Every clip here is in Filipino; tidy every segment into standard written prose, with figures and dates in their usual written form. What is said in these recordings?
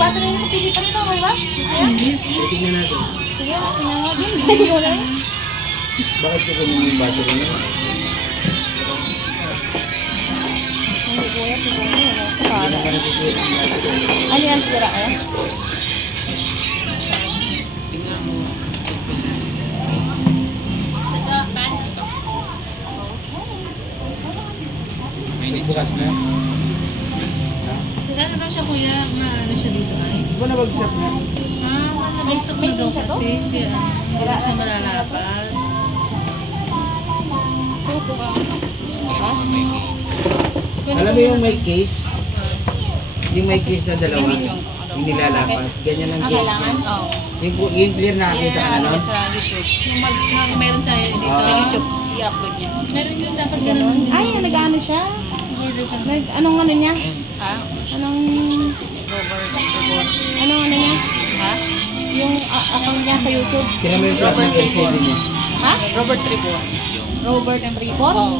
battery na TV pa rin okay ba? Kaya? Tingnan natin. Sige, tingnan mo din. Hindi ko na. Bakit ko kunin yung battery niya? Hindi ko yan, siguro wala sa para. Hindi naman nasisira ang battery. Ano yan, sira eh? Bukas na. Ano daw siya kuya, maano siya dito ay? Di ba nabagsak na? Nabagsak na daw kasi, kaya hindi na siya malalapad. Tuto ka. Alam mo yung may case? Yung may case na dalawa? Yung nilalapat. Ganyan ang Ang case kailangan? niya. Oo. Yung clear nakita ka na nun? Sa YouTube. Yung meron sa dito. Sa YouTube, i-upload niya. Meron yun, dapat ganun. Ay, nag-ano siya? Order ka na. Anong ano niya? Ha? Anong... Robert. Anong ano niya? Ha? Yung account niya sa YouTube. Sila mo yung plug ng LCD niya. Ha? Robert Tribor. Robert Tribor? Oo.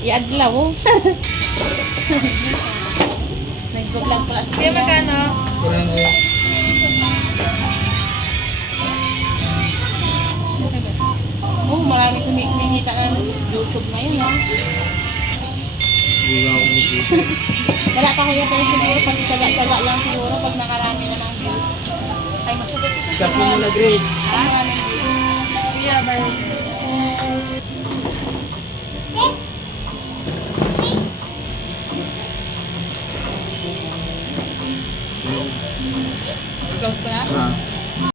I-adlaw. Nag-vlog pala siya. Kaya magkano? Kurang Oh, marami kumikita ng YouTube ngayon, ha? Hindi ako kumikita. Wala pa kuya, pero siguro pag tsaga-tsaga lang siguro pag nakarami na ng views. Ay, masugat ito. Stop mo muna, Grace. Ay, maraming views. Kuya, bar. Close ko na? Ha?